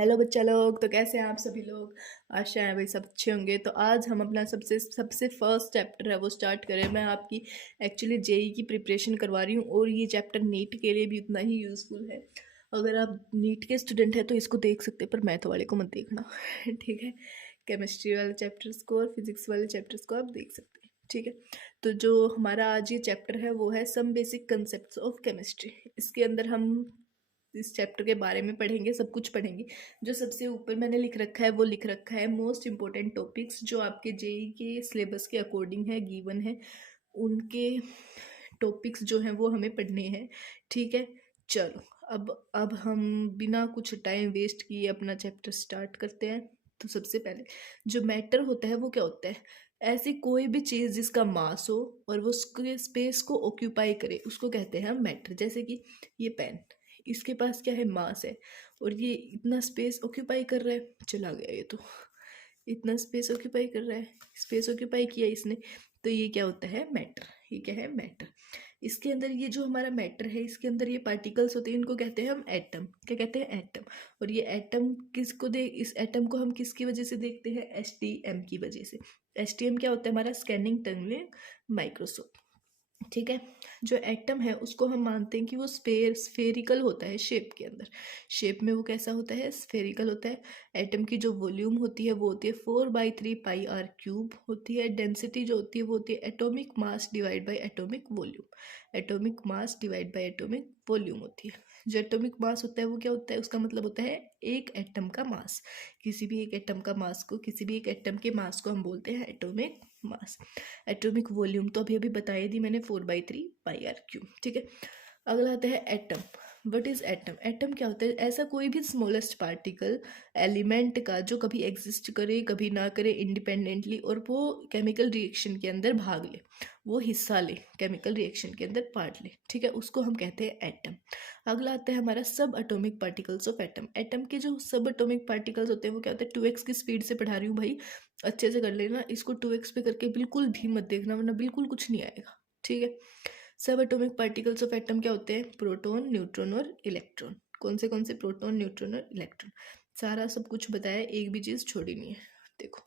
Hello बच्चा लोग, तो कैसे हैं आप सभी लोग। आशा है भाई सब अच्छे होंगे। तो आज हम अपना सबसे सबसे फर्स्ट चैप्टर है वो स्टार्ट करें। मैं आपकी एक्चुअली जेई की प्रिपरेशन करवा रही हूँ और ये चैप्टर नीट के लिए भी उतना ही यूज़फुल है। अगर आप नीट के स्टूडेंट हैं तो इसको देख सकते हैं, पर मैथ वाले को मत देखना ठीक है। केमिस्ट्री वाले चैप्टर्स को और फिजिक्स वाले चैप्टर्स को आप देख सकते हैं, ठीक है। तो जो हमारा आज ये चैप्टर है वो है some basic concepts of chemistry. इसके अंदर हम इस चैप्टर के बारे में पढ़ेंगे, सब कुछ पढ़ेंगे। जो सबसे ऊपर मैंने लिख रखा है वो लिख रखा है मोस्ट इंपॉर्टेंट टॉपिक्स जो आपके जेई के सिलेबस के अकॉर्डिंग है, गिवन है। उनके टॉपिक्स जो हैं वो हमें पढ़ने हैं, ठीक है। चलो अब हम बिना कुछ टाइम वेस्ट किए अपना चैप्टर स्टार्ट करते हैं। तो सबसे पहले जो मैटर होता है वो क्या होता है। ऐसी कोई भी चीज़ जिसका मास हो और वो उसके स्पेस को ऑक्यूपाई करे उसको कहते हैं हम मैटर। जैसे कि ये पेन, इसके पास क्या है, मास है, और ये इतना स्पेस ऑक्यूपाई कर रहा है। चला गया ये तो, इतना स्पेस ऑक्यूपाई कर रहा है, स्पेस ऑक्यूपाई किया इसने। तो ये क्या होता है, मैटर। ये क्या है, मैटर। इसके अंदर ये जो हमारा मैटर है इसके अंदर ये पार्टिकल्स होते हैं, इनको कहते हैं हम एटम। क्या कहते हैं, एटम। और ये एटम किसको दे, इस एटम को हम किसकी वजह से देखते हैं, एसटीएम की वजह से। एसटीएम क्या होता है, हमारा स्कैनिंग टनलिंग माइक्रोस्कोप, ठीक है। जो एटम है उसको हम मानते हैं कि वो स्फेरिकल होता है शेप के अंदर। शेप में वो कैसा होता है, स्फेरिकल होता है। एटम की जो वॉल्यूम होती है वो होती है 4/3πr³ होती है। डेंसिटी जो होती है वो होती है atomic mass divide bye atomic volume. Atomic mass divide bye atomic volume होती है। जो एटॉमिक मास होता है वो क्या होता है, उसका मतलब होता है एक एटम का मास। किसी भी एक एटम का मास को, किसी भी एक एटम के मास को हम बोलते हैं एटॉमिक मास। एटॉमिक वॉल्यूम तो अभी अभी बताई दी मैंने, 4/3πr³, ठीक है। अगला आता है atom. What is atom. Atom क्या होता है, ऐसा कोई भी स्मॉलेस्ट पार्टिकल एलिमेंट का जो कभी एग्जिस्ट करे कभी ना करे इंडिपेंडेंटली, और वो केमिकल रिएक्शन के अंदर भाग ले, वो हिस्सा ले, केमिकल रिएक्शन के अंदर पार्ट ले, ठीक है, उसको हम कहते हैं एटम। अगला आता है हमारा सब atomic particles of atom. Atom के जो सब एटॉमिक पार्टिकल्स होते हैं वो क्या होते हैं, 2x की स्पीड से पढ़ा रही हूँ भाई, अच्छे से कर लेना इसको। 2x पे करके बिल्कुल भी मत देखना वरना बिल्कुल कुछ नहीं आएगा, ठीक है। सब एटॉमिक पार्टिकल्स ऑफ एटम क्या होते हैं, प्रोटॉन, न्यूट्रॉन और इलेक्ट्रॉन। कौन से प्रोटॉन, न्यूट्रॉन और इलेक्ट्रॉन। सारा सब कुछ बताया, एक भी चीज़ छोड़ी नहीं है। देखो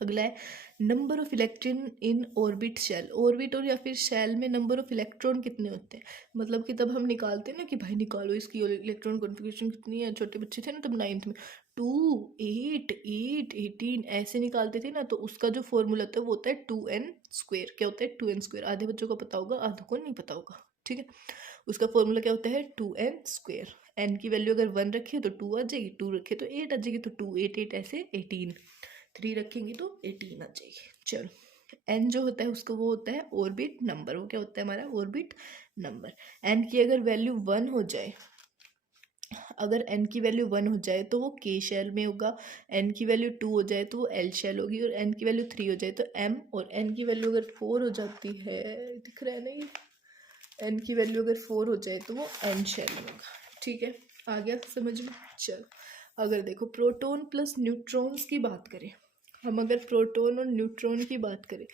अगला है number of electron in orbit shell. Orbit और या फिर शेल में नंबर ऑफ इलेक्ट्रॉन कितने होते हैं। मतलब कि तब हम निकालते हैं ना कि भाई निकालो इसकी इलेक्ट्रॉन कॉन्फ़िगरेशन कितनी है। छोटे बच्चे थे ना तब 9th में, 2, 8, 8, 18 ऐसे निकालते थे ना। तो उसका जो फॉर्मूला होता है वो होता है 2n²। क्या होता है, 2n²। आधे बच्चों को पता होगा, आधों को नहीं पता होगा, ठीक है। उसका फॉर्मूला क्या होता है, 2n²। एन की वैल्यू अगर 1 रखे तो 2 आ जाएगी, 2 रखे तो 8 आ जाएगी। तो 2, 8, 8 ऐसे 18, 3 रखेंगे तो 18 आ जाएगी। चलो एन जो होता है उसको वो होता है ऑर्बिट नंबर। वो क्या होता है हमारा, ऑर्बिट नंबर। एन की अगर वैल्यू 1 हो जाए, अगर एन की वैल्यू 1 हो जाए तो वो के शेल में होगा। एन की वैल्यू 2 हो जाए तो वो एल शेल होगी। और एन की वैल्यू 3 हो जाए तो एम। और एन की वैल्यू अगर 4 हो जाती है, दिख रहा है ना ये, एन की वैल्यू अगर 4 हो जाए तो वो एन शेल होगा, ठीक है। आ गया समझ में। चलो अगर देखो प्रोटॉन प्लस न्यूट्रॉन्स की बात करें, हम अगर प्रोटॉन और न्यूट्रॉन की बात करें,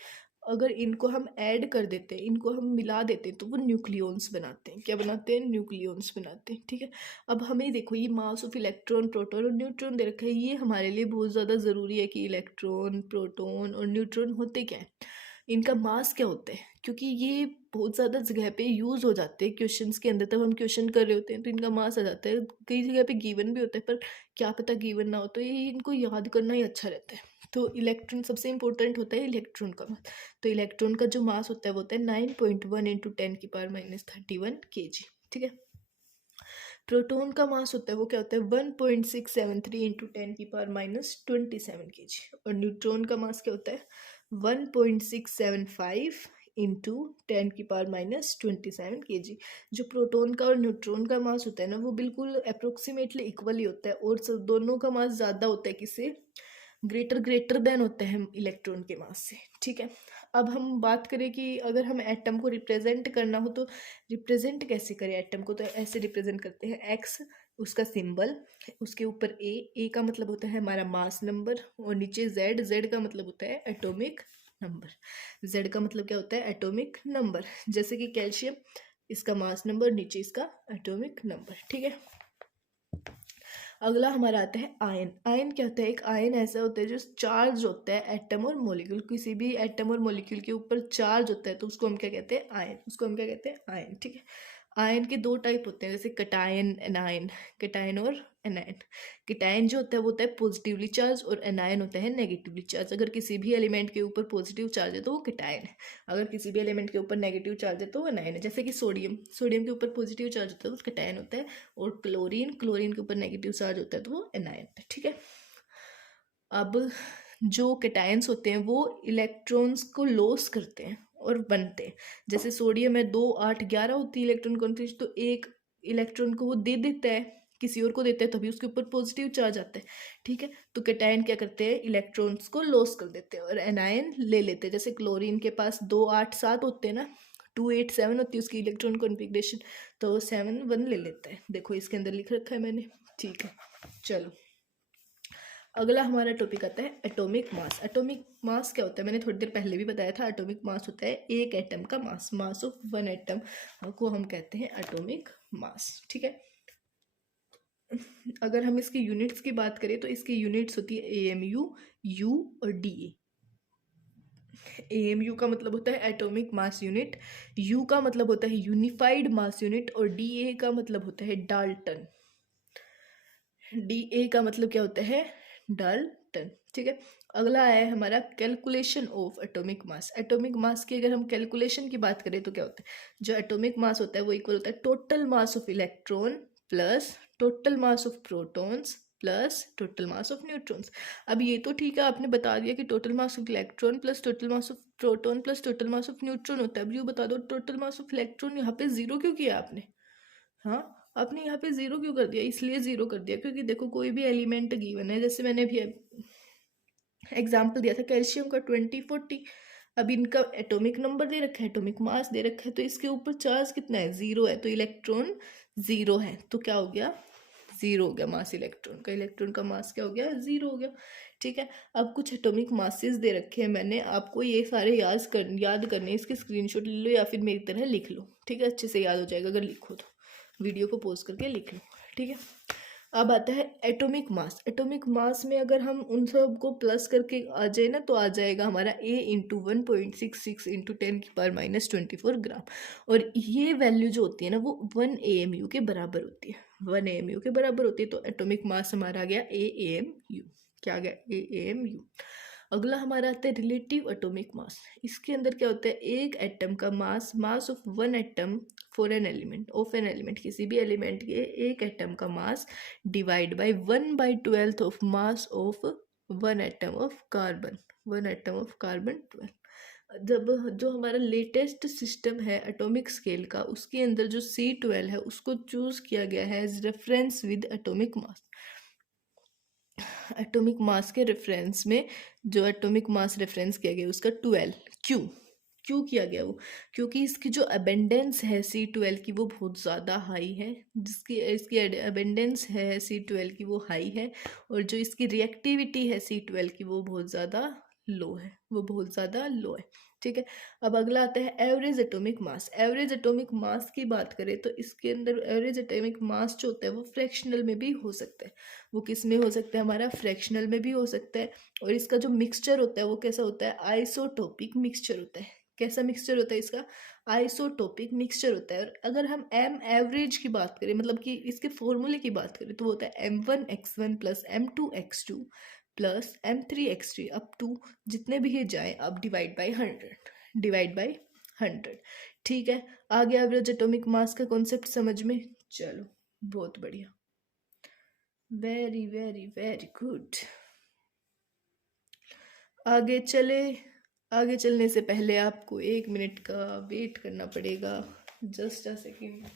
अगर इनको हम ऐड कर देते हैं, इनको हम मिला देते हैं तो वो न्यूक्लियॉन्स बनाते हैं। क्या बनाते हैं, न्यूक्लियॉन्स बनाते हैं, ठीक है। अब हमें देखो ये मास ऑफ इलेक्ट्रॉन, प्रोटॉन और न्यूट्रॉन दे रखा है। ये हमारे लिए बहुत ज़्यादा ज़रूरी है कि इलेक्ट्रॉन, प्रोटॉन और न्यूट्रॉन होते क्या है, इनका मास क्या होता है, क्योंकि ये बहुत ज़्यादा जगह पे यूज़ हो जाते हैं क्वेश्चंस के अंदर। तब हम क्वेश्चन कर रहे होते हैं तो इनका मास आ जाता है। कई जगह पे गिवन भी होता है, पर क्या पता गिवन ना हो, तो ये इनको याद करना ही अच्छा रहता है। तो इलेक्ट्रॉन सबसे इंपॉर्टेंट होता है, इलेक्ट्रॉन का मास। तो इलेक्ट्रॉन का जो मास होता है वो होता है 9.1 × 10⁻³ kg, ठीक है। प्रोटॉन का मास होता है वो क्या होता है, 1.673 × 10⁻27 kg। और न्यूट्रॉन का मास क्या होता है, 1.675 × 10⁻27 kg। जो प्रोटॉन का और न्यूट्रॉन का मास होता है ना वो बिल्कुल अप्रोक्सीमेटली इक्वल ही होता है। और दोनों का मास ज़्यादा होता है, किससे, ग्रेटर देन होते हैं इलेक्ट्रॉन के मास से, ठीक है। अब हम बात करें कि अगर हम एटम को रिप्रेजेंट करना हो तो रिप्रेजेंट कैसे करें एटम को। तो ऐसे रिप्रेजेंट करते हैं, एक्स उसका सिंबल, उसके ऊपर ए का मतलब होता है हमारा मास नंबर, और नीचे जेड का मतलब होता है एटॉमिक नंबर। जेड का मतलब क्या होता है, एटॉमिक नंबर। जैसे कि कैल्शियम, इसका मास नंबर, नीचे इसका एटॉमिक नंबर, ठीक है। अगला हमारा आता है आयन। आयन क्या होता है? एक आयन ऐसा होता है जो चार्ज होता है एटम और मॉलिक्यूल, किसी भी एटम और मॉलिक्यूल के ऊपर चार्ज होता है तो उसको हम क्या कहते हैं? आयन। उसको हम क्या कहते हैं? आयन। ठीक है। आयन के दो टाइप होते हैं, जैसे कटायन एनायन, कटायन और एनायन। कटायन जो होता है वो होता है पॉजिटिवली चार्ज, और एनायन होता है नेगेटिवली चार्ज। अगर किसी भी एलिमेंट के ऊपर पॉजिटिव चार्ज है तो वो कटायन है, अगर किसी भी एलिमेंट के ऊपर नेगेटिव चार्ज है तो वो एनायन है। जैसे कि सोडियम, सोडियम के ऊपर पॉजिटिव चार्ज होता है वो कटायन होता है, और क्लोरीन, क्लोरीन के ऊपर नेगेटिव चार्ज होता है तो वो एनायन है। ठीक है। अब जो कैटायंस होते हैं वो इलेक्ट्रॉन्स को लॉस करते हैं और बनते हैं। जैसे सोडियम में 2 8 11 होती है इलेक्ट्रॉन कॉन्फिगरेशन, तो एक इलेक्ट्रॉन को वो दे देता है, किसी और को देता है, तभी उसके ऊपर पॉजिटिव चार्ज आता है। ठीक है। तो कैटायन क्या करते हैं? इलेक्ट्रॉन्स को लॉस कर देते हैं और एनायन ले लेते हैं। जैसे क्लोरीन के पास 2 8 7 होते हैं ना, 2 8 7 होती है उसकी इलेक्ट्रॉन कॉन्फिगरेशन, तो वो 7 1 ले लेता है। देखो इसके अंदर लिख रखा है मैंने। ठीक है, चलो अगला हमारा टॉपिक आता है एटॉमिक मास। एटॉमिक मास क्या होता है? मैंने थोड़ी देर पहले भी बताया था। एटॉमिक मास होता है एक एटम का mass, mass of one atom को हम कहते हैं एटॉमिक मास। ठीक है। अगर हम इसकी यूनिट्स की बात करें तो इसकी यूनिट्स होती है एएमयू, यू और डीए। एएमयू का मतलब होता है एटॉमिक मास यूनिट, यू का मतलब होता है यूनिफाइड मास यूनिट, और डीए का मतलब होता है डाल्टन। डीए का मतलब क्या होता है? डाल्टन। ठीक है। अगला है हमारा calculation of atomic mass. Atomic मास की अगर हम कैलकुलेशन की बात करें तो क्या होता है? जो एटॉमिक मास होता है वो इक्वल होता है total mass of electron plus total mass of protons plus total mass of neutrons. अब ये तो ठीक है, आपने बता दिया कि total mass of electron plus total mass of proton plus total mass of neutron होता है। अब ये बता दो टोटल मास ऑफ इलेक्ट्रॉन यहाँ पे जीरो क्यों किया आपने? हाँ, आपने यहाँ पे जीरो क्यों कर दिया? इसलिए जीरो कर दिया क्योंकि देखो कोई भी एलिमेंट गिवन है, जैसे मैंने भी एग्जाम्पल दिया था कैल्शियम का 20 40। अब इनका एटॉमिक नंबर दे रखा है, एटॉमिक मास दे रखा है, तो इसके ऊपर चार्ज कितना है? जीरो है, तो इलेक्ट्रॉन जीरो है, तो क्या हो गया? जीरो हो गया मास इलेक्ट्रॉन का। इलेक्ट्रॉन का मास क्या हो गया? जीरो हो गया। ठीक है। अब कुछ एटॉमिक मासेस दे रखे हैं मैंने, आपको ये सारे याद करने, इसके स्क्रीनशॉट ले लो या फिर मेरी तरह लिख लो। ठीक है, अच्छे से याद हो जाएगा अगर लिखो तो, वीडियो को पॉज करके लिख लो। ठीक है। अब आता है एटॉमिक मास। एटॉमिक मास में अगर हम उन सब को प्लस करके आ जाए ना, तो आ जाएगा हमारा A इंटू 1.66 इंटू 10⁻⁻24 ग्राम। और ये वैल्यू जो होती है ना वो 1 AMU के बराबर होती है, 1 AMU के बराबर होती है। तो एटॉमिक मास हमारा आ गया AAMU। क्या आ गया? AAMU। अगला हमारा आता है रिलेटिव एटॉमिक मास। इसके अंदर क्या होता है? एक एटम का mass, mass of one atom for an element, of an element, किसी भी एलिमेंट के एक एटम का mass divide by 1/12 of mass of one atom of carbon, one atom of carbon 12। जब जो हमारा लेटेस्ट सिस्टम है एटॉमिक स्केल का, उसके अंदर जो C12 है उसको चूज किया गया है as reference with atomic mass. Atomic mass के रेफरेंस में जो एटॉमिक मास रेफरेंस किया गया उसका 12। क्यों क्यों किया गया वो? क्योंकि इसकी जो अबेंडेंस है C12 की वो बहुत ज़्यादा हाई है, जिसकी इसकी अबेंडेंस है C12 की वो हाई है, और जो इसकी रिएक्टिविटी है C12 की वो बहुत ज़्यादा लो है, वो बहुत ज़्यादा लो है। ठीक है। अब अगला आता है average atomic mass. Average atomic mass की बात करें तो इसके अंदर एवरेज एटॉमिक मास जो होता है वो फ्रैक्शनल में भी हो सकता है। वो किस में हो सकता है? हमारा फ्रैक्शनल में भी हो सकता है। और इसका जो मिक्सचर होता है वो कैसा होता है? आइसोटोपिक मिक्सचर होता है। कैसा मिक्सचर होता है इसका? आइसोटोपिक मिक्सचर होता है। और अगर हम एम एवरेज की बात करें, मतलब कि इसके फॉर्मूले की बात करें, तो वो होता है M1x1 plus M2x2 plus M3x3 up to जितने भी ये जाए, अब डिवाइड बाई 100, डिवाइड बाई 100। ठीक है। आ गया एवरेज एटॉमिक मास का कॉन्सेप्ट समझ में? चलो बहुत बढ़िया, वेरी वेरी वेरी गुड। आगे चले। आगे चलने से पहले आपको 1 मिनट का वेट करना पड़ेगा, जस्ट अ सेकेंड।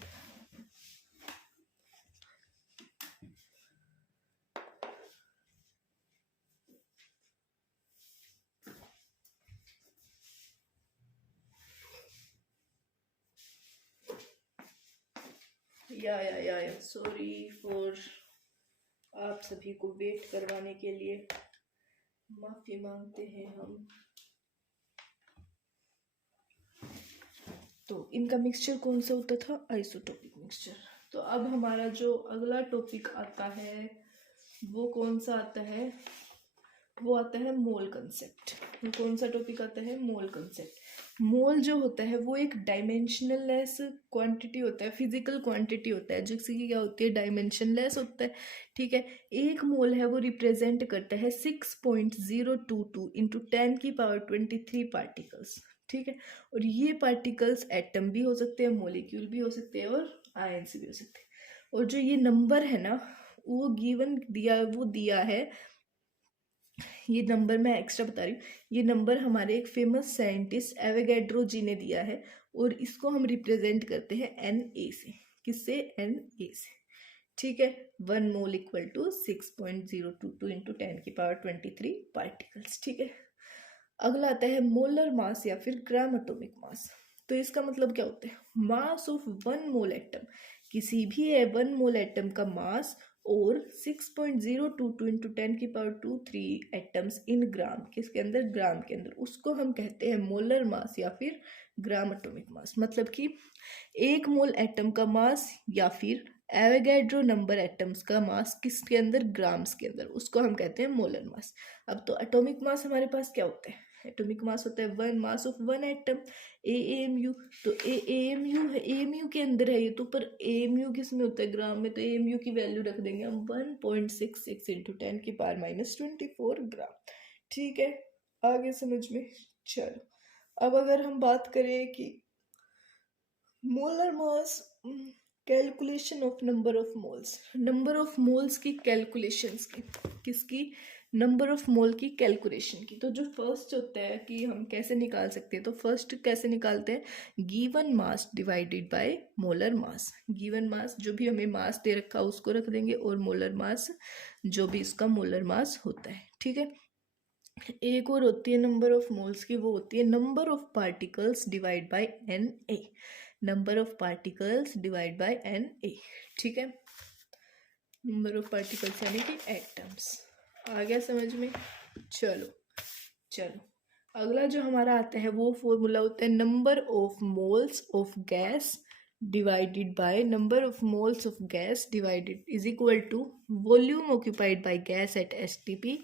या सॉरी फॉर आप सभी को वेट करवाने के लिए, माफी मांगते हैं हम। तो इनका मिक्सचर कौन सा होता था? Isotopic mixture. तो अब हमारा जो अगला टॉपिक आता है वो कौन सा आता है, वो आता है मोल कंसेप्ट। वो कौन सा टॉपिक आता है, मोल कंसेप्ट। मोल जो होता है वो एक डायमेंशनलेस क्वांटिटी होता है, फिजिकल क्वांटिटी होता है, जिसकी क्या होती है, डायमेंशनलेस होता है। ठीक है, एक मोल है वो रिप्रेजेंट करता है 6.022 इंटू 10⁻23 पार्टिकल्स। ठीक है, और ये पार्टिकल्स एटम भी हो सकते हैं, मोलिक्यूल भी हो सकते हैं और आयंस भी हो सकते हैं। और जो ये नंबर है ना, वो गिवन दिया है, ये नंबर मैं एक्स्ट्रा बता रही हूँ, ये नंबर हमारे एक फेमस साइंटिस्ट एवोगैड्रो जी ने दिया है, और इसको हम रिप्रेजेंट करते हैं Na से। किससे, Na से। ठीक है, 1 mole equal to 6.022 into 10⁻23 particles. ठीक है, अगला आता है मोलर मास या फिर ग्राम एटॉमिक मास। तो इसका मतलब क्या होता है, मास ऑफ 1 मोल एटम, किसी भी 1 मोल एटम का मास और 6.022 इंटू 10⁻23 एटम्स इन ग्राम, किसके अंदर, ग्राम के अंदर, उसको हम कहते हैं मोलर मास या फिर ग्राम एटॉमिक मास। मतलब कि 1 मोल एटम का मास या फिर एवोगैड्रो नंबर एटम्स का मास किसके अंदर, ग्राम्स के अंदर, उसको हम कहते हैं मोलर मास। अब तो एटॉमिक मास हमारे पास क्या होता है, एटॉमिक मास होता है 1 मास ऑफ 1 एटम, AAMU। तो AAMU है, AMU के अंदर है ये तो, पर AMU किस में होता है, ग्राम में, तो AMU की वैल्यू रख देंगे हम 1.66 इंटू 10⁻24 ग्राम। ठीक है, आगे समझ में। चलो, अब अगर हम बात करें कि molar mass, calculation of number of moles, number of moles की कैलकुलेशंस की, किसकी, नंबर ऑफ मोल की कैलकुलेशन की। तो जो फर्स्ट होता है कि हम कैसे निकाल सकते हैं, तो फर्स्ट कैसे निकालते हैं, given mass divided by molar mass. Given mass, जो भी हमें मास दे रखा है उसको रख देंगे, और मोलर मास, जो भी इसका मोलर मास होता है। ठीक है, एक और होती है नंबर ऑफ मोल्स की, वो होती है number of particles divide by Na। Number of particles divide by Na। ठीक है, नंबर ऑफ पार्टिकल्स यानी कि एटम्स। आ गया समझ में। चलो चलो, अगला जो हमारा आता है वो फॉर्मूला होता है number of moles of gas divided by number of moles of gas divided is equal to volume occupied by gas at STP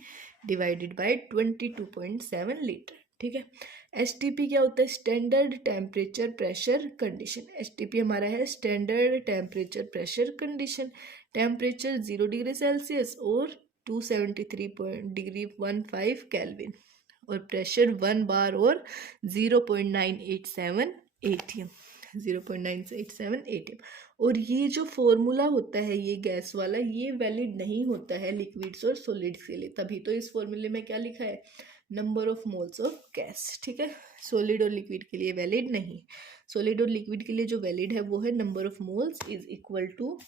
divided by 22.7 litre. ठीक है, STP क्या होता है, standard temperature pressure condition. STP हमारा है standard temperature pressure condition. Temperature 0 degree Celsius और 273.15 kelvin, और pressure 1 बार और 0.987 ATM, 0.987 ATM। और ये जो फॉर्मूला होता है ये गैस वाला, ये वैलिड नहीं होता है लिक्विड्स और सॉलिड्स के लिए, तभी तो इस फॉर्मूले में क्या लिखा है, number of moles of gas. ठीक है, सॉलिड और लिक्विड के लिए वैलिड नहीं। सॉलिड और लिक्विड के लिए जो वैलिड है वो है number of moles is equal to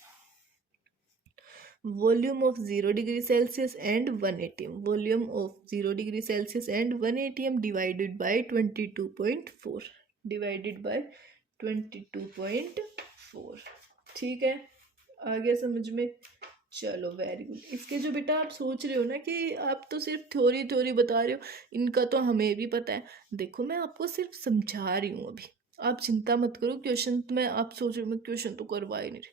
volume of 0 degree Celsius and 1 atm, volume of 0 degree Celsius and 1 atm divided by 22.4, divided by 22.4। ठीक है, आ गया समझ में। चलो वेरी गुड। इसके जो बेटा आप सोच रहे हो ना कि आप तो सिर्फ थ्योरी थ्योरी बता रहे हो, इनका तो हमें भी पता है। देखो मैं आपको सिर्फ समझा रही हूँ अभी, आप चिंता मत करो। क्वेश्चन मैं, आप सोच रहे हो मैं क्वेश्चन तो करवा ही नहीं रही,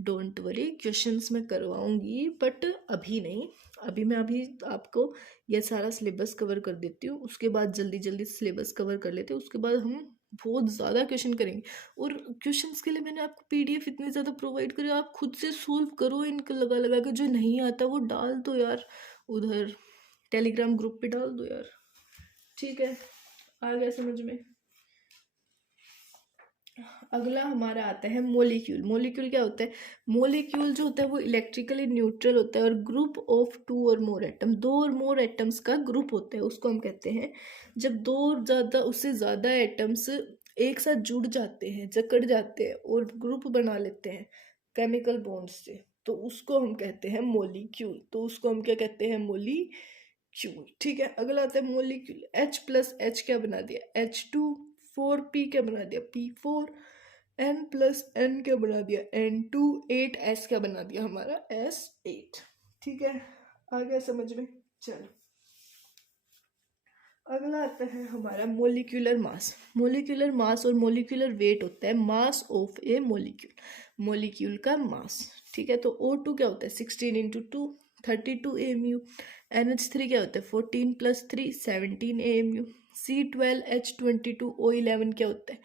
डोंट वरी, क्वेश्चंस मैं करवाऊंगी बट अभी नहीं। अभी आपको ये सारा सिलेबस कवर कर देती हूँ, उसके बाद जल्दी जल्दी सिलेबस कवर कर लेते हैं, उसके बाद हम बहुत ज़्यादा क्वेश्चन करेंगे। और क्वेश्चंस के लिए मैंने आपको PDF इतने ज़्यादा प्रोवाइड करे, आप खुद से सोल्व करो इनको लगा लगा के। जो नहीं आता वो डाल दो यार, उधर टेलीग्राम ग्रुप पे डाल दो यार। ठीक है, आ गया समझ में। अगला हमारा आता है मोलिक्यूल। मोलिक्यूल क्या होता है, मोलिक्यूल जो होता है वो इलेक्ट्रिकली न्यूट्रल होता है और ग्रुप ऑफ 2 और मोर एटम, 2 और मोर एटम्स का ग्रुप होता है, उसको हम कहते हैं। जब 2 और ज़्यादा, उससे ज़्यादा एटम्स एक साथ जुड़ जाते हैं, जकड़ जाते हैं और ग्रुप बना लेते हैं केमिकल बॉन्ड्स से, तो उसको हम कहते हैं मोलिक्यूल। तो उसको हम क्या कहते हैं, मोलिक्यूल। ठीक है, अगला आता है मोलिक्यूल। H+H क्या बना दिया, H2, 4P क्या बना दिया, P4, N+N क्या बना दिया, N2, 8S क्या बना दिया हमारा, S8। ठीक है, आ गया समझ में। चलो, अगला आता है हमारा मोलिकुलर मास। मोलिकुलर मास और मोलिकुलर वेट होता है mass of A molecule, molecule का मास। ठीक है, तो O2 क्या होता है, 16 × 2 32 AMU। NH3 क्या होता है 14 + 3 17 AMU। C12H22O11 क्या होता है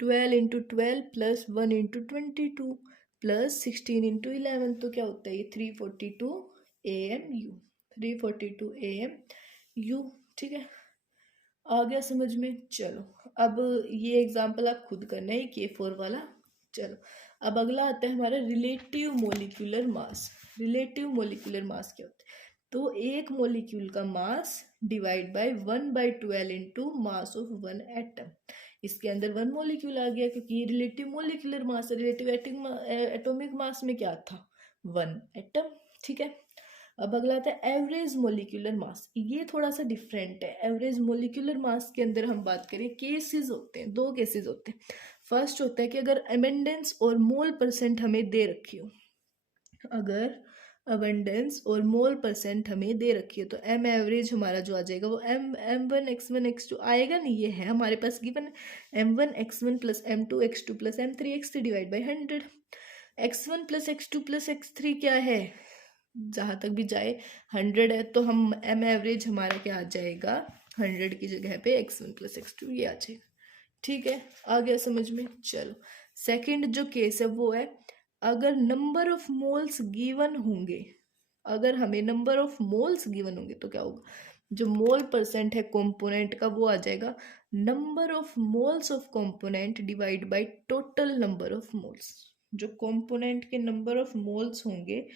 12 × 12 + 1 × 22 + 16 × 11, तो क्या होता है ये 342 AMU। 342 AMU, ठीक है, आ गया समझ में। चलो अब ये एग्जाम्पल आप खुद करना है K4 वाला। चलो अब अगला आता है हमारा relative molecular mass. Relative molecular mass क्या होता है, तो एक मोलिक्यूल का mass divide by 1/12 into mass of one atom. इसके अंदर वन मोलिक्यूल आ गया क्योंकि ये relative molecular mass, relative atomic mass में क्या था 1 एटम, ठीक है। अब अगला आता है एवरेज मोलिकुलर मास। ये थोड़ा सा डिफरेंट है। एवरेज मोलिकुलर मास के अंदर हम बात करें, केसेस होते हैं, 2 केसेस होते हैं। फर्स्ट होता है कि अगर अबेंडेंस और मोल परसेंट हमें दे रखी हो, अगर अबेंडेंस और मोल परसेंट हमें दे रखी है तो एम एवरेज हमारा जो आ जाएगा वो M1 X1 X2 आएगा नहीं, ये है हमारे पास given M1 X1 + M2 X2 + M3 X3 divide by 100। X1 + X2 + X3 क्या है, जहाँ तक भी जाए 100 है, तो हम एम एवरेज हमारा क्या आ जाएगा 100 की जगह पे X1 + X2 ये आ जाएगा, ठीक है, आ गया समझ में। चलो सेकंड जो केस है वो है अगर नंबर ऑफ मोल्स गिवन होंगे, अगर हमें नंबर ऑफ मोल्स गिवन होंगे तो क्या होगा, जो मोल परसेंट है कंपोनेंट का वो आ जाएगा number of moles of component divide by total number of moles. जो कंपोनेंट के नंबर ऑफ मोल्स होंगे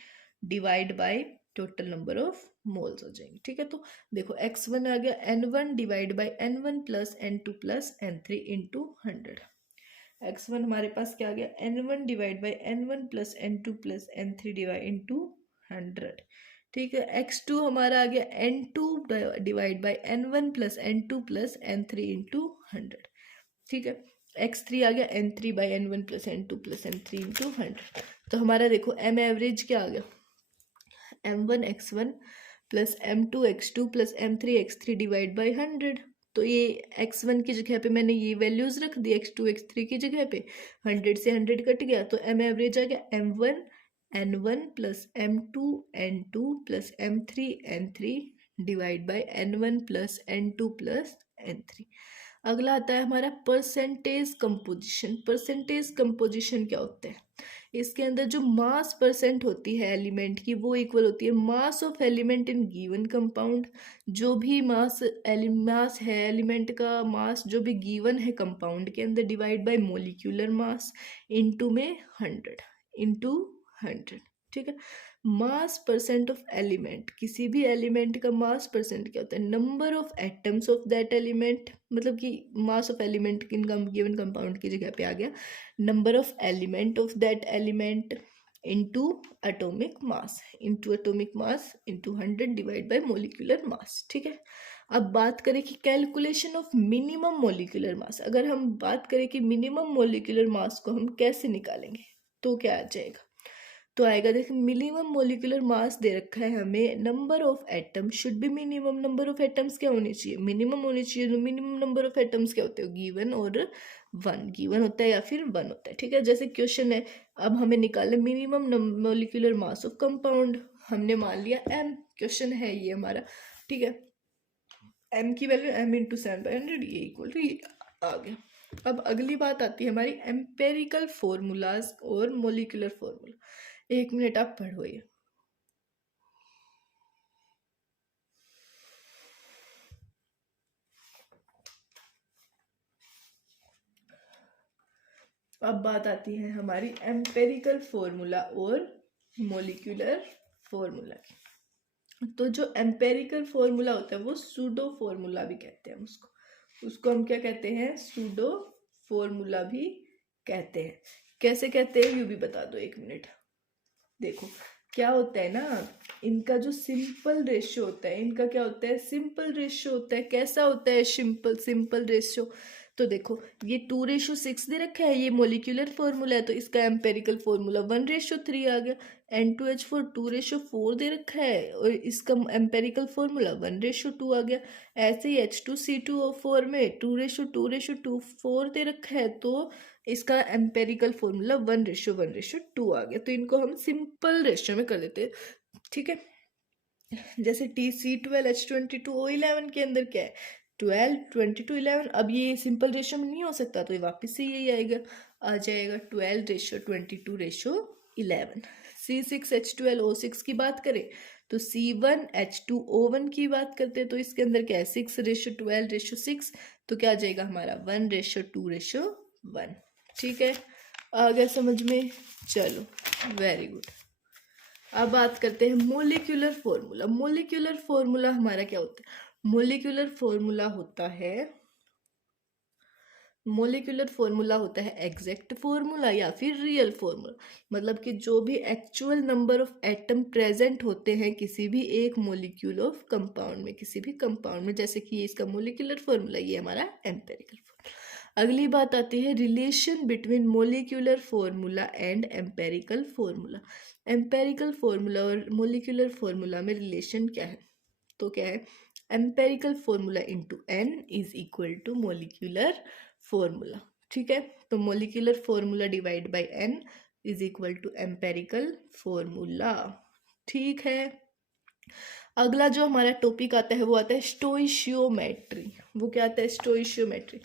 divide by total number of moles हो जाएंगे, ठीक है। तो देखो x1 आ गया n1 divide by n1 + n2 + n3 into 100। x1 हमारे पास क्या आ गया n1 divide by n1 + n2 + n3 divide into 100, ठीक है। x2 हमारा आ गया n2 divide by n1 + n2 + n3 into 100, ठीक है। x3 आ गया n3 bye n1 + n2 + n3 into 100। तो हमारा देखो एम एवरेज क्या आ गया M1 X1 + M2 X2 + M3 X3 divide by 100। तो ये x1 की जगह पे मैंने ये वैल्यूज रख दी, x2 x3 की जगह पे 100 से 100 कट गया, तो एम एवरेज आ गया M1 N1 + M2 N2 + M3 N3 divide by N1 + N2 + N3। अगला आता है हमारा परसेंटेज कंपोजिशन। परसेंटेज कंपोजिशन क्या होता है, इसके अंदर जो मास परसेंट होती है एलिमेंट की वो इक्वल होती है mass of element in given compound. जो भी मास है एलिमेंट का, मास जो भी गिवन है कंपाउंड के अंदर divide by molecular mass into में 100 इंटू 100, ठीक है। मास परसेंट ऑफ एलिमेंट, किसी भी एलिमेंट का मास परसेंट क्या होता है number of atoms of that element, मतलब कि mass of element in given compound की जगह पे आ गया number of element of that element into atomic mass into 100 divide by molecular mass, ठीक है। अब बात करें कि calculation of minimum molecular mass, अगर हम बात करें कि मिनिमम मोलिकुलर मास को हम कैसे निकालेंगे तो क्या आ जाएगा, तो आएगा देखो मिनिमम मोलिकुलर मास दे रखा है हमें, number of atom should be minimum. Number of atoms क्या होनी चाहिए मिनिमम होनी चाहिए, तो मिनिमम नंबर ऑफ एटम्स क्या होते हैं गिवन और 1 गिवन होता है या फिर 1 होता है, ठीक है। जैसे क्वेश्चन है, अब हमें निकालना minimum molecular mass of compound, हमने मान लिया m, क्वेश्चन है ये हमारा, ठीक है। m की वैल्यू m × 7/100 ये इक्वल टू ये आ गया। अब अगली बात आती है हमारी एम्पेरिकल फॉर्मूलाज और मोलिकुलर फॉर्मूला। 1 मिनट आप पढ़ो ये। अब बात आती है हमारी एम्पेरिकल फॉर्मूला और मोलिकुलर फॉर्मूला की। तो जो एम्पेरिकल फॉर्मूला होता है वो सूडो फॉर्मूला भी कहते हैं उसको हम क्या कहते हैं सूडो फॉर्मूला भी कहते हैं। कैसे कहते हैं ये भी बता दो 1 मिनट। देखो क्या होता है ना, इनका जो सिंपल रेशियो होता है, इनका क्या होता है सिंपल रेशियो होता है। कैसा होता है सिंपल रेशियो, तो देखो ये 2:6 दे रखा है, ये मोलिकुलर फॉर्मूला है तो इसका एम्पेरिकल फॉर्मूला 1:3 आ गया। N2H4 2:4 दे रखा है और इसका एम्पेरिकल फॉर्मूला 1:2 आ गया। ऐसे ही H2C2O4 में 2:2:4 दे रखा है तो इसका एम्पेरिकल फॉर्मूला 1:1:2 आ गया। तो इनको हम सिंपल रेशियो में कर देते हैं, ठीक है। जैसे TC12H22O11 के अंदर क्या है, 12 22 11। अब ये सिंपल रेशो में नहीं हो सकता, तो ये वापस से यही आएगा, आ जाएगा 12:22:11। C6H12O6 की बात करें तो C1H2O1 की बात करते हैं, तो इसके अंदर क्या है, 6:12:6, तो क्या आ जाएगा हमारा 1:2:1। ठीक है, आ गया समझ में? चलो, वेरी गुड। अब बात करते हैं मोलिक्यूलर फॉर्मूला। मोलिक्यूलर फॉर्मूला हमारा क्या होता है? मोलिक्यूलर फॉर्मूला होता है, मोलिकुलर फॉर्मूला होता है एग्जैक्ट फॉर्मूला या फिर रियल फॉर्मूला। मतलब कि जो भी actual number of atom present होते हैं किसी भी एक मोलिक्यूल ऑफ कंपाउंड में, किसी भी कंपाउंड में, जैसे कि ये इसका मोलिकुलर फॉर्मूला, ये हमारा एम्पेरिकल फॉर्मूला। अगली बात आती है relation between molecular formula and empirical formula. Empirical formula और मोलिकुलर फॉर्मूला में रिलेशन क्या है? तो क्या है, empirical formula into n is equal to molecular formula. ठीक है, तो molecular formula divide by n is equal to empirical formula. ठीक है, अगला जो हमारा टॉपिक आता है वो आता है स्टोइशियोमेट्री। वो क्या आता है? स्टोइशियोमेट्री।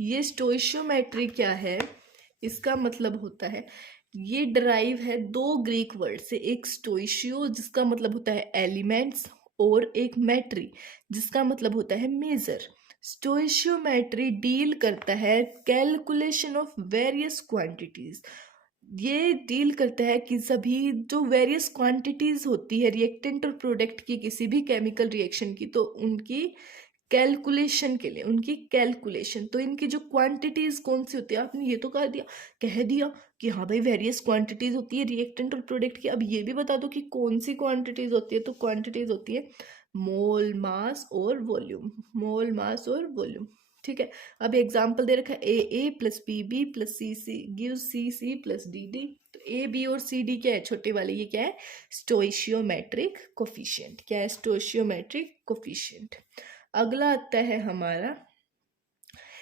ये स्टोइशियोमेट्री क्या है? इसका मतलब होता है, ये डराइव है दो ग्रीक वर्ड से, एक स्टोइशियो जिसका मतलब होता है एलिमेंट्स, और एक मैट्री जिसका मतलब होता है मेजर। स्टोइशियोमेट्री डील करता है कैलकुलेशन ऑफ वेरियस क्वांटिटीज। ये डील करता है कि सभी जो वेरियस क्वांटिटीज होती है रिएक्टेंट और प्रोडक्ट की, किसी भी केमिकल रिएक्शन की, तो उनकी कैलकुलेशन के लिए, उनकी कैलकुलेशन, तो इनकी जो क्वांटिटीज कौन सी होती है, आपने ये तो कह दिया कि हाँ भाई वेरियस क्वांटिटीज होती है रिएक्टेंट और प्रोडक्ट की। अब ये भी बता दो कि कौन सी क्वांटिटीज होती है। तो क्वांटिटीज होती है मोल, मास और वॉल्यूम। मोल, मास और वॉल्यूम। ठीक है, अब एग्जाम्पल दे रखा है ए प्लस बी प्लस सी गिव सी प्लस डी। तो ए बी और सी डी क्या है? छोटे वाले, ये क्या है? स्टोइशियोमेट्रिक कोफिशिएंट। क्या है? स्टोइशियोमेट्रिक कोफिशिएंट। अगला आता है हमारा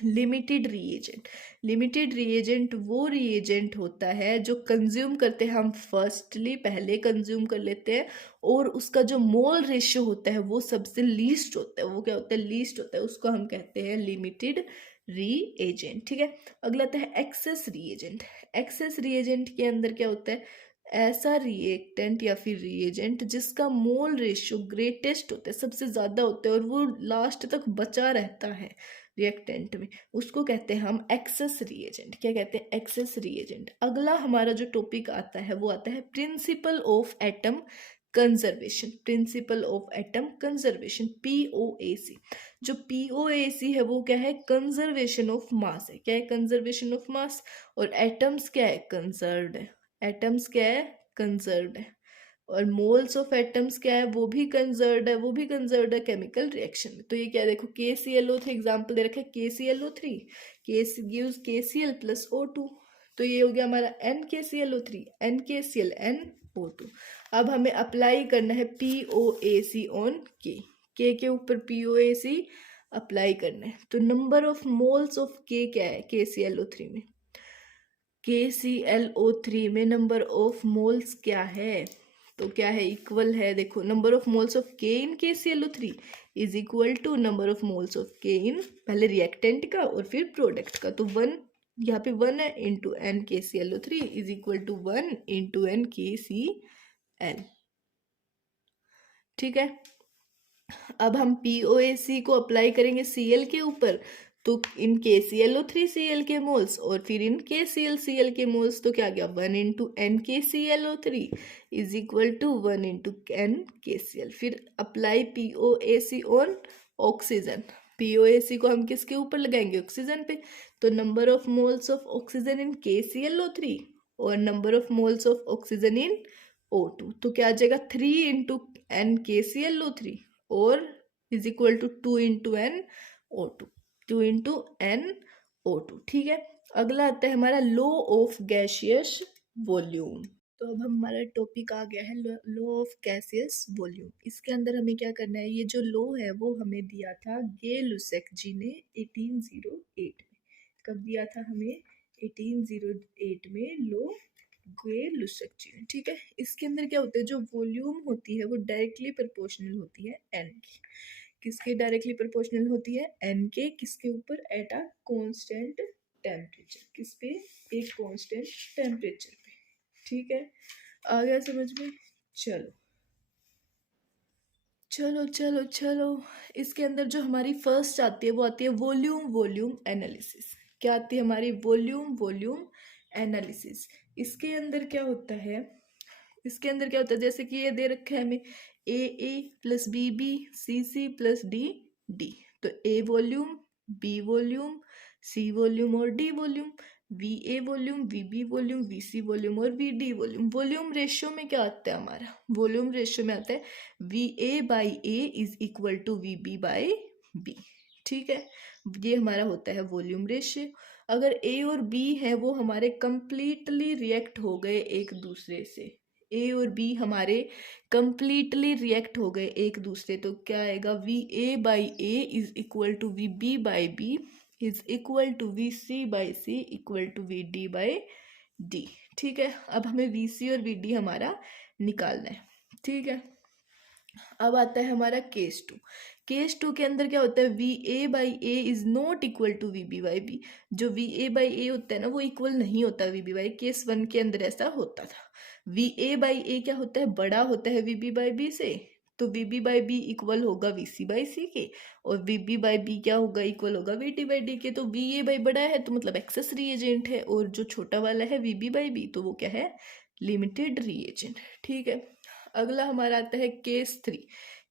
लिमिटेड रिएजेंट। लिमिटेड रिएजेंट वो रिएजेंट होता है जो कंज्यूम करते हैं हम, फर्स्टली पहले कंज्यूम कर लेते हैं, और उसका जो मोल रेशियो होता है वो सबसे लीस्ट होता है। वो क्या होता है? लीस्ट होता है। उसको हम कहते हैं लिमिटेड रिएजेंट। ठीक है, अगला आता है एक्सेस रिएजेंट। एक्सेस रिएजेंट के अंदर क्या होता है? ऐसा रिएक्टेंट या फिर रिएजेंट जिसका मोल रेशियो ग्रेटेस्ट होता है, सबसे ज्यादा होता है, और वो लास्ट तक बचा रहता है रिएक्टेंट में, उसको कहते हैं हम एक्सेस रिएजेंट। क्या कहते हैं? Access reagent. अगला हमारा जो टॉपिक आता है वो आता है principle of atom conservation. Principle of atom conservation, POAC। जो POAC है वो क्या है? कंजर्वेशन ऑफ मास है। क्या है? कंजर्वेशन ऑफ मास। और एटम्स क्या है? कंजर्व्ड है। एटम्स क्या है? कंजर्व्ड है। और मोल्स ऑफ एटम्स क्या है? वो भी कंजर्व्ड है। वो भी कंजर्व्ड है केमिकल रिएक्शन में। तो ये क्या है? देखो KClO3 एग्जांपल दे रखा है, KClO3 gives KCl plus O2। तो ये हो गया हमारा NKClO3, NKCl NO2। अब हमें अप्लाई करना है POAC ऑन K के ऊपर POAC अप्लाई करना है। तो number of moles of K क्या है KClO3 में? KClO3 में नंबर ऑफ मोल्स क्या है? तो क्या है? इक्वल है, देखो number of moles of K in KClO3 is equal to number of moles of K in, पहले रिएक्टेंट का और फिर प्रोडक्ट का। तो 1 यहाँ पे 1 है, into N KClO3 is equal to 1 into N KCl। ठीक है, अब हम POAC को अप्लाई करेंगे Cl के ऊपर, तो इन KClO3 Cl के मोल्स और फिर इन KCl Cl के मोल्स, तो क्या आ गया? 1 into NKClO3 is equal to 1 into NKCl। फिर apply POAC on oxygen. POAC को हम किसके ऊपर लगाएंगे? ऑक्सीजन पे। तो number of moles of oxygen in KClO3 और number of moles of oxygen in O2, तो क्या आ जाएगा? 3 इंटू NKClO3 और is equal to 2 into NO2, 2 into NO2। ठीक है, अगला आता है हमारा लॉ ऑफ गैसियस वॉल्यूम। तो अब हमारा टॉपिक आ गया है लॉ ऑफ गैसियस वॉल्यूम। इसके अंदर हमें क्या करना है? ये जो लॉ है वो हमें दिया था गे लुसेक जी ने 1808 में। कब दिया था हमें? 1808 में लॉ लुसैक्चुइन, ठीक है। इसके अंदर क्या होता है, जो वॉल्यूम होती है वो डायरेक्टली प्रोपोर्शनल होती है एन की। किसके डायरेक्टली प्रोपोर्शनल होती है, एन के। किसके ऊपर, एट अ कांस्टेंट टेम्परेचर। किस पे, एक कांस्टेंट टेम्परेचर पे, ठीक है। आ गया समझ में। चलो चलो चलो चलो, इसके अंदर जो हमारी फर्स्ट आती है वो आती है वॉल्यूम एनालिसिस। क्या आती है हमारी, वॉल्यूम एनालिसिस। इसके अंदर क्या होता है, इसके अंदर क्या होता है, जैसे कि ये दे रखा है हमें A plus B C plus D. तो A volume, B volume, C volume और D volume, V A volume, V B volume, V C volume और V D volume. Volume ratio में क्या आता है हमारा, वॉल्यूम रेशियो में आता है V A by A is equal to V B by B, ठीक है। ये हमारा होता है वॉल्यूम रेशियो। अगर ए और बी है वो हमारे कंप्लीटली रिएक्ट हो गए एक दूसरे से, ए और बी हमारे कंप्लीटली रिएक्ट हो गए एक दूसरे, तो क्या आएगा, V A by A is equal to V B by B is equal to V C by C equal to V D by D, ठीक है। अब हमें वी सी और वी डी हमारा निकालना है, ठीक है। अब आता है हमारा केस टू। केस टू के अंदर क्या होता है, V A by A is not equal to V B by B. जो वी ए बाई ए होता है ना वो इक्वल नहीं होता V B by, case one के अंदर ऐसा होता था। वी ए बाई ए क्या होता है, बड़ा होता है वी बी बाई बी से, तो V B by B equal होगा वी सी बाई सी के, और वी बी बाई बी क्या होगा, इक्वल होगा वी डी बाई डी के। तो वी ए बाई बड़ा है तो मतलब एक्सेस रिएजेंट है, और जो छोटा वाला है वी बी बाई बी तो वो क्या है, लिमिटेड रिएजेंट, ठीक है। अगला हमारा आता है केस थ्री।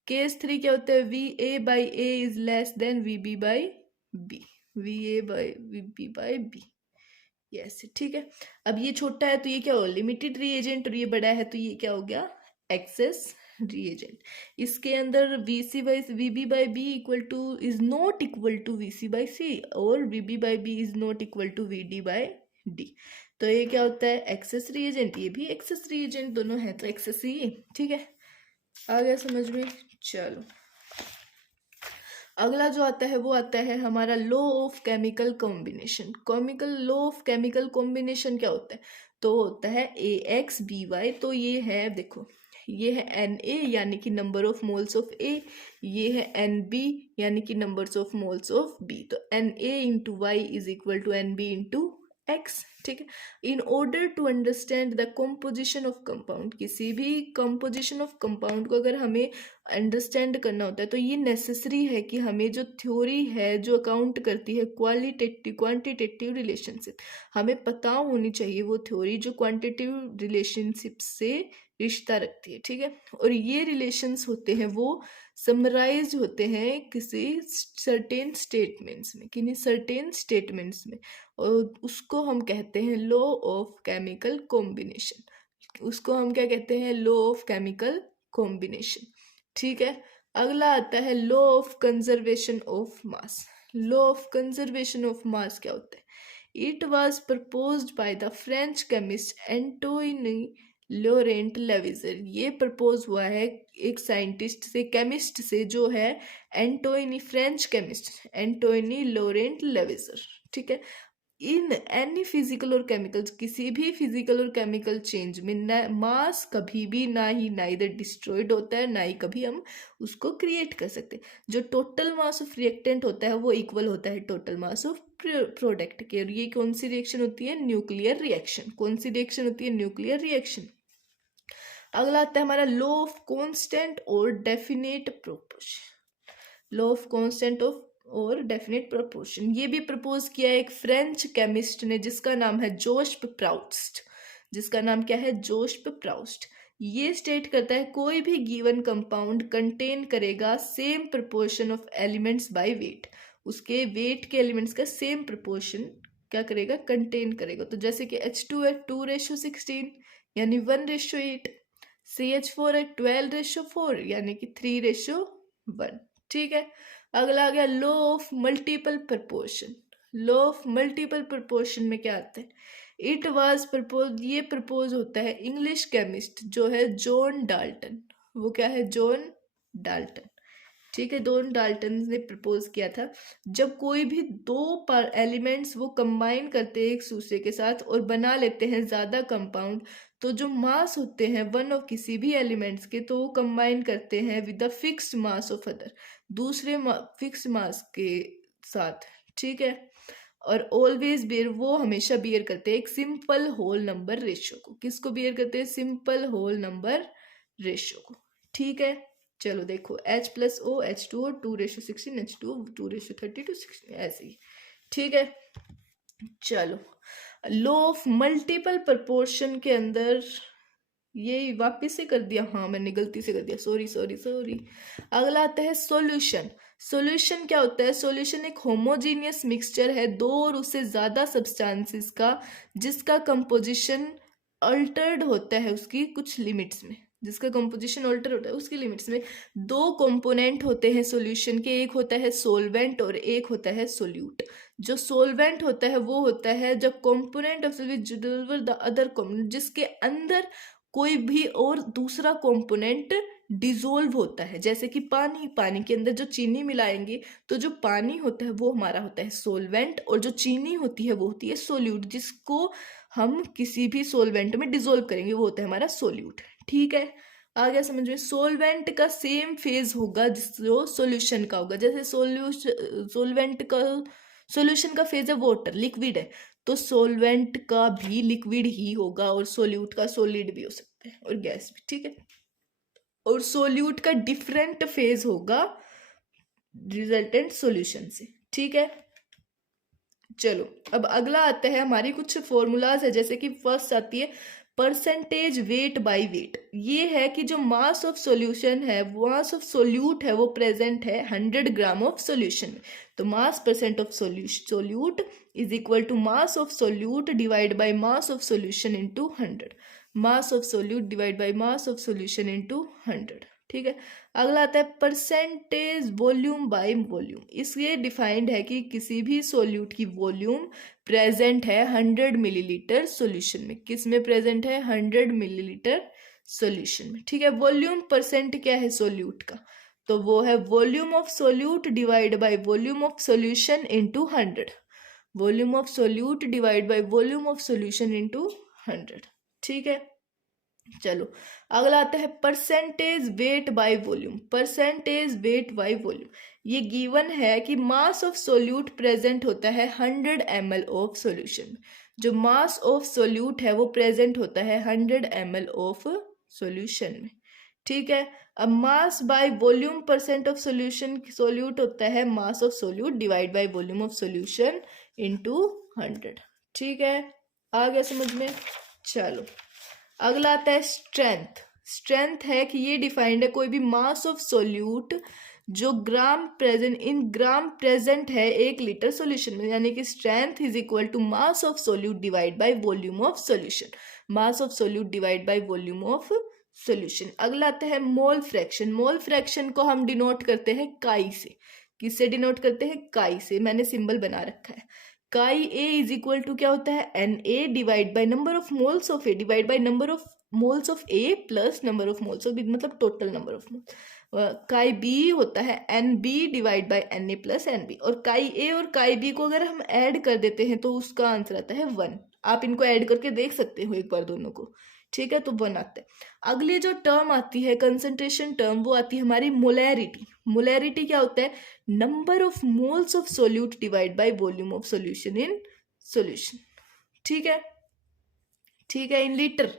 केस थ्री क्या होता है, V A by A is less than V B by B, V A by V B by B, yes, ठीक है। अब ये छोटा है तो ये क्या हो, लिमिटेड रिएजेंट, और ये बड़ा है तो ये क्या हो गया, एक्सेस रिएजेंट। इसके अंदर V C by V B by B equal to is not equal to V C by C, और V B by B is not equal to V D by D. तो ये क्या होता है, access reagent, ये भी access reagent, दोनों है तो एक्सेस ही, ठीक है। आ गया समझ में। चलो अगला जो आता है वो आता है हमारा law of chemical combination. Chemical law of chemical combination क्या होता है, तो होता है ए एक्स बी वाई। तो ये है, देखो ये है एन ए यानी कि number of moles of A, ये है एन बी यानी कि numbers of moles of B. तो N A into Y is equal to N B into X, ठीक है। In order to understand the composition of compound, किसी भी composition of compound को अगर हमें अंडरस्टैंड करना होता है तो ये नेसेसरी है कि हमें जो थ्योरी है जो अकाउंट करती है क्वालिटेटिव क्वांटिटेटिव रिलेशनशिप, हमें पता होनी चाहिए वो थ्योरी जो क्वांटिटेटिव रिलेशनशिप से रिश्ता रखती है, ठीक है। और ये रिलेशंस होते हैं वो समराइज होते हैं किसी सर्टेन स्टेटमेंट्स में, किन्हीं सर्टेन स्टेटमेंट्स में, और उसको हम कहते हैं लॉ ऑफ केमिकल कॉम्बिनेशन। उसको हम क्या कहते हैं, लॉ ऑफ केमिकल कॉम्बिनेशन, ठीक है। अगला आता है law of conservation of mass. Law of conservation of mass क्या होता है, it was proposed by the French chemist Antoine Laurent Lavoisier. ये प्रपोज हुआ है एक साइंटिस्ट से, केमिस्ट से, जो है Antony, French chemist Antoine Laurent लेविजर, ठीक है। इन एनी फिजिकल और केमिकल, किसी भी फिजिकल और केमिकल चेंज में मास कभी भी ना ही नाइदर डिस्ट्रॉयड होता है ना ही कभी हम उसको क्रिएट कर सकते। जो टोटल मास ऑफ रिएक्टेंट होता है वो इक्वल होता है टोटल मास ऑफ प्रोडक्ट के। और ये कौन सी रिएक्शन होती है, न्यूक्लियर रिएक्शन। कौन सी रिएक्शन होती है, न्यूक्लियर रिएक्शन। अगला आता है हमारा लॉ ऑफ कांस्टेंट और definite proportion. Law of constant of और डेफिनेट प्रोपोर्शन, ये भी प्रपोज किया है एक फ्रेंच केमिस्ट ने जिसका नाम है जोसेफ प्राउस्ट। जिसका नाम क्या है, जोसेफ प्राउस्ट। ये स्टेट करता है कोई भी गिवन कंपाउंड कंटेन करेगा same proportion of elements by weight. उसके वेट के एलिमेंट्स का सेम प्रोपोर्शन क्या करेगा, कंटेन करेगा। तो जैसे कि H2 है 2:16 यानी 1:8, CH4 है 12:4 यानी कि 3:1, ठीक है। अगला आ गया law of multiple proportion. Law of multiple proportion में क्या आता है, इट वाज प्रपोज, ये प्रपोज होता है इंग्लिश केमिस्ट जो है जॉन डाल्टन। वो क्या है, जॉन डाल्टन, ठीक है, दोनों डाल्टन ने प्रपोज किया था। जब कोई भी दो एलिमेंट्स वो कंबाइन करते हैं एक दूसरे के साथ और बना लेते हैं ज़्यादा कंपाउंड, तो जो मास होते हैं वन ऑफ किसी भी एलिमेंट्स के, तो वो कंबाइन करते हैं with the fixed mass of other, दूसरे फिक्स्ड मास के साथ। ठीक है, और ऑलवेज बियर, वो हमेशा बियर करते हैं एक सिंपल होल नंबर रेशियो को। किसको बियर करते हैं? सिंपल होल नंबर रेशियो को। ठीक है, चलो देखो H+O H2O 2:16, H2O 2:32:16, ऐसे ही। ठीक है, चलो लॉ ऑफ मल्टीपल प्रपोर्शन के अंदर ये वापस से कर दिया, हाँ मैंने गलती से कर दिया, सॉरी सॉरी सॉरी। अगला आता है सॉल्यूशन। सॉल्यूशन क्या होता है? सॉल्यूशन एक होमोजीनियस मिक्सचर है दो और उससे ज्यादा सब्सटेंसेस का, जिसका कंपोजिशन अल्टर्ड होता है उसकी कुछ लिमिट्स में, जिसका कंपोजिशन अल्टर होता है उसकी लिमिट्स में। दो कंपोनेंट होते हैं सॉल्यूशन के, एक होता है सोलवेंट और एक होता है सोल्यूट। जो सोलवेंट होता है वो होता है जब component of deliver the other component, जिसके अंदर कोई भी और दूसरा कंपोनेंट डिसोल्व होता है, जैसे कि पानी। पानी के अंदर जो चीनी मिलाएंगे तो जो पानी होता है वो हमारा होता है सोलवेंट, और जो चीनी होती है वो होती है सोल्यूट, जिसको हम किसी भी सोलवेंट में डिसोल्व करेंगे वो होता है हमारा सोल्यूट। ठीक है, आ गया समझ में? सोलवेंट का सेम फेज होगा जो सोल्यूशन का होगा। जैसे सोलवेंट का सोल्यूशन का फेज है वाटर, लिक्विड है, तो सोलवेंट का भी लिक्विड ही होगा, और सोल्यूट का सॉलिड भी हो सकता है और गैस भी। ठीक है, और सोल्यूट का डिफरेंट फेज होगा रिजल्टेंट सॉल्यूशन से। ठीक है, चलो अब अगला आता है हमारी कुछ फॉर्मूलाज है, जैसे कि फर्स्ट आती है परसेंटेज वेट बाय वेट। ये है कि जो मास ऑफ सॉल्यूशन है, मास ऑफ सोल्यूट है, वो प्रेजेंट है 100 ग्राम ऑफ सॉल्यूशन में। तो mass percent of solute is equal to mass of solute divide by mass of solution into 100। Mass of solute divide by mass of solution into 100। ठीक है, अगला आता है परसेंटेज वॉल्यूम बाय वॉल्यूम। इसलिए defined है कि किसी भी सोल्यूट की वॉल्यूम प्रेजेंट है 100 मिलीलीटर सॉल्यूशन में। किस में प्रेजेंट है? 100 मिलीलीटर सॉल्यूशन में। ठीक है, वॉल्यूम परसेंट क्या है सोल्यूट का? तो वो है volume of solute divide by volume of solution into 100। Volume of solute divide by volume of solution into 100। ठीक है, चलो अगला आता है percentage weight by volume. Percentage weight by volume, ये गिवन है कि मास ऑफ सोल्यूट प्रेजेंट होता है 100 ml ऑफ सॉल्यूशन में। जो मास ऑफ सोल्यूट है वो प्रेजेंट होता है 100 ml ऑफ सॉल्यूशन में। ठीक है, अब मास by volume percent of solution, solute होता है मास of solute divide by volume of solution into 100। ठीक है, आ गया समझ में? चलो अगला आता है स्ट्रेंथ। स्ट्रेंथ है कि ये डिफाइंड है कोई भी मास ऑफ सोल्यूट जो ग्राम प्रेजेंट है 1 लीटर सॉल्यूशन में, यानी कि strength is equal to mass of solute divide by volume of solution. Mass of solute divide by volume of solution. अगला आता है मोल फ्रैक्शन। मोल फ्रैक्शन को हम डिनोट करते हैं काई से। किससे डिनोट करते हैं? काई से। मैंने सिंबल बना रखा है। काई ए इज इक्वल टू क्या होता है? N A divide by number of moles of A divide by number of moles of A plus number of moles of B, मतलब total number of moles. Chi B होता है N B divide by n A plus n B. और chi ए और काई B को अगर हम add कर देते हैं तो उसका आंसर आता है 1। आप इनको ऐड करके देख सकते हो एक बार दोनों को। ठीक है, तो 1 आता है। अगली जो टर्म आती है कंसंट्रेशन टर्म, वो आती है हमारी मोलैरिटी। मोलैरिटी क्या होता है? Number of moles of solute divide by volume of solution in solution. ठीक है, ठीक है, in litre,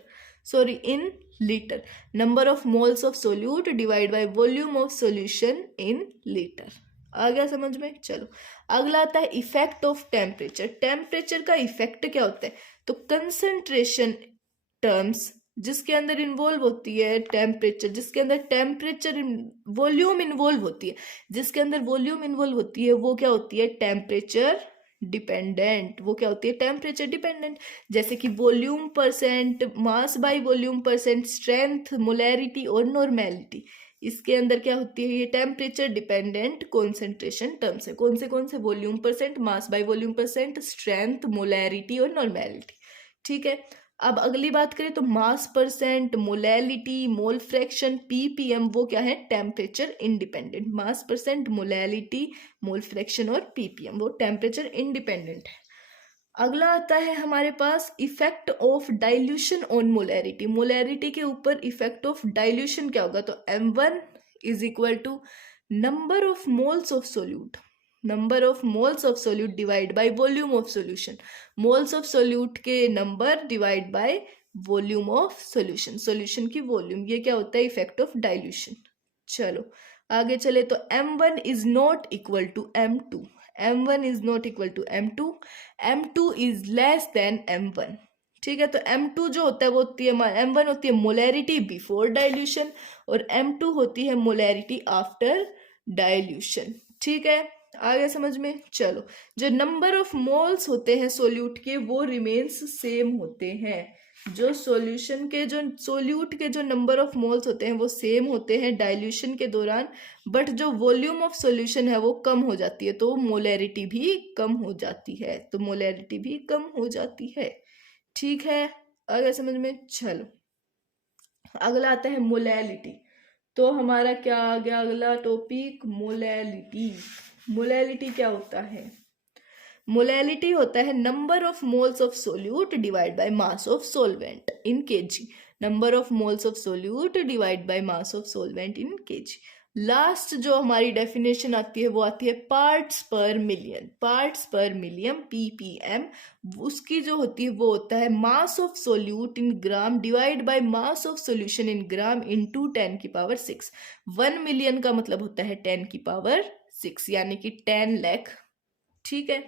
sorry in litre. Number of moles of solute divide by volume of solution in litre. आ गया समझ में? चलो अगला आता है इफेक्ट ऑफ टेम्परेचर। टेम्परेचर का इफेक्ट क्या होता है? तो कंसंट्रेशन टर्म्स जिसके अंदर इन्वॉल्व होती है टेम्परेचर, जिसके अंदर टेम्परेचर वॉल्यूम इन्वॉल्व होती है, जिसके अंदर वॉल्यूम इन्वॉल्व होती है वो क्या होती है? Temperature dependent. वो क्या होती है? Temperature dependent. जैसे कि volume percent, mass by volume percent, strength, molarity और नॉर्मेलिटी, इसके अंदर क्या होती है? ये टेम्परेचर डिपेंडेंट कॉन्सेंट्रेशन टर्म्स है। कौन से? Volume percent, mass by volume percent, strength, molarity और नॉर्मेलिटी। ठीक है, अब अगली बात करें तो mass percent, molality, mole fraction, ppm, वो क्या है, temperature independent. Mass percent, molality, mole fraction और पीपीएम वो टेम्परेचर इंडिपेंडेंट है। अगला आता है हमारे पास effect of dilution on molarity. Molarity के ऊपर इफेक्ट ऑफ डाइल्यूशन क्या होगा, तो m1 is equal to number of moles of solute, number of moles of solute divide by volume of solution. Moles of solute के number divide by volume of solution, solution की volume, ये क्या होता है, effect of dilution. चलो आगे चले तो m1 is not equal to m2, m1 is not equal to m2, m2 is less than m1। ठीक है, तो m2 जो होता है वो होती है, m1 होती है मोलैरिटी बिफोर डाइल्यूशन और m2 होती है मोलैरिटी आफ्टर डाइल्यूशन। ठीक है, आगे समझ में। चलो, जो नंबर ऑफ मोल्स होते हैं सोल्यूट के वो रिमेन्स सेम होते हैं, जो सॉल्यूशन के जो सोल्यूट के जो नंबर ऑफ मोल्स होते हैं वो सेम होते हैं डाइल्यूशन के दौरान, बट जो वॉल्यूम ऑफ सॉल्यूशन है वो कम हो जाती है, तो मोलैरिटी भी कम हो जाती है, तो मोलैरिटी भी कम हो जाती है। ठीक है, आगे समझ में। चलो अगला आता है मोलैलिटी। तो हमारा क्या आ गया अगला टॉपिक, मोलैलिटी। मोलैलिटी क्या होता है, मोलैलिटी होता है number of moles of solute divide by mass of solvent in KG, number of moles of solute divide by mass of solvent in KG. Last जो हमारी डेफिनेशन आती है वो आती है पार्ट्स पर मिलियन, पार्ट्स पर मिलियन पीपीएम, उसकी जो होती है वो होता है मास of solute in gram divide by mass of solution in gram into 10 की पावर 6। 1 मिलियन का मतलब होता है 10 की पावर 6 यानी कि 10 लाख। ठीक है,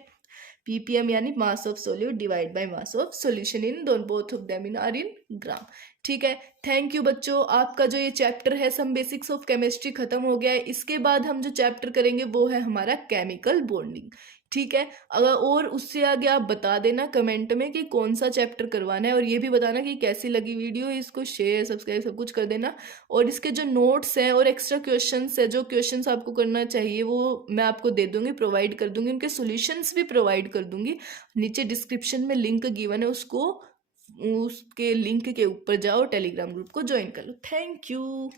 ppm यानी mass of solute divide by mass of solution in दोनों, both of them in are in gram. ठीक है, थैंक यू बच्चों, आपका जो ये चैप्टर है सम बेसिक्स ऑफ केमिस्ट्री खत्म हो गया है। इसके बाद हम जो चैप्टर करेंगे वो है हमारा केमिकल बॉन्डिंग। ठीक है, अगर और उससे आगे आप बता देना कमेंट में कि कौन सा चैप्टर करवाना है, और ये भी बताना कि कैसी लगी वीडियो, इसको शेयर सब्सक्राइब सब कुछ कर देना। और इसके जो नोट्स हैं और एक्स्ट्रा क्वेश्चंस है, जो क्वेश्चंस आपको करना चाहिए वो मैं आपको दे दूंगी, प्रोवाइड कर दूंगी, उनके सॉल्यूशंस भी प्रोवाइड कर दूंगी। नीचे डिस्क्रिप्शन में लिंक गिवन है, उसको उसके लिंक के ऊपर जाओ, टेलीग्राम ग्रुप को ज्वाइन कर लो। Thank you.